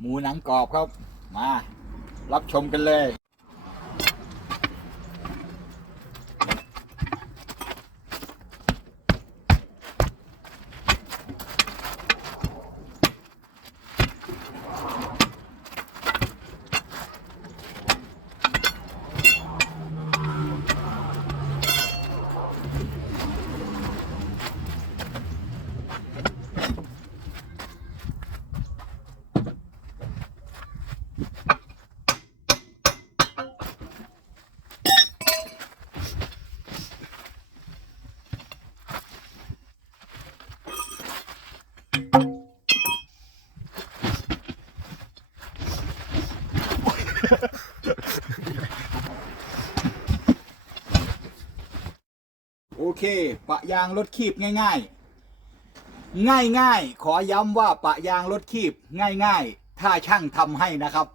หมูหนังกรอบครับ มา รับชมกันเลย โอเค ปะยางรถคีบง่าย ๆ ง่ายๆ ขอย้ำว่าปะยางรถคีบง่าย ๆ ถ้าช่างทำให้นะครับ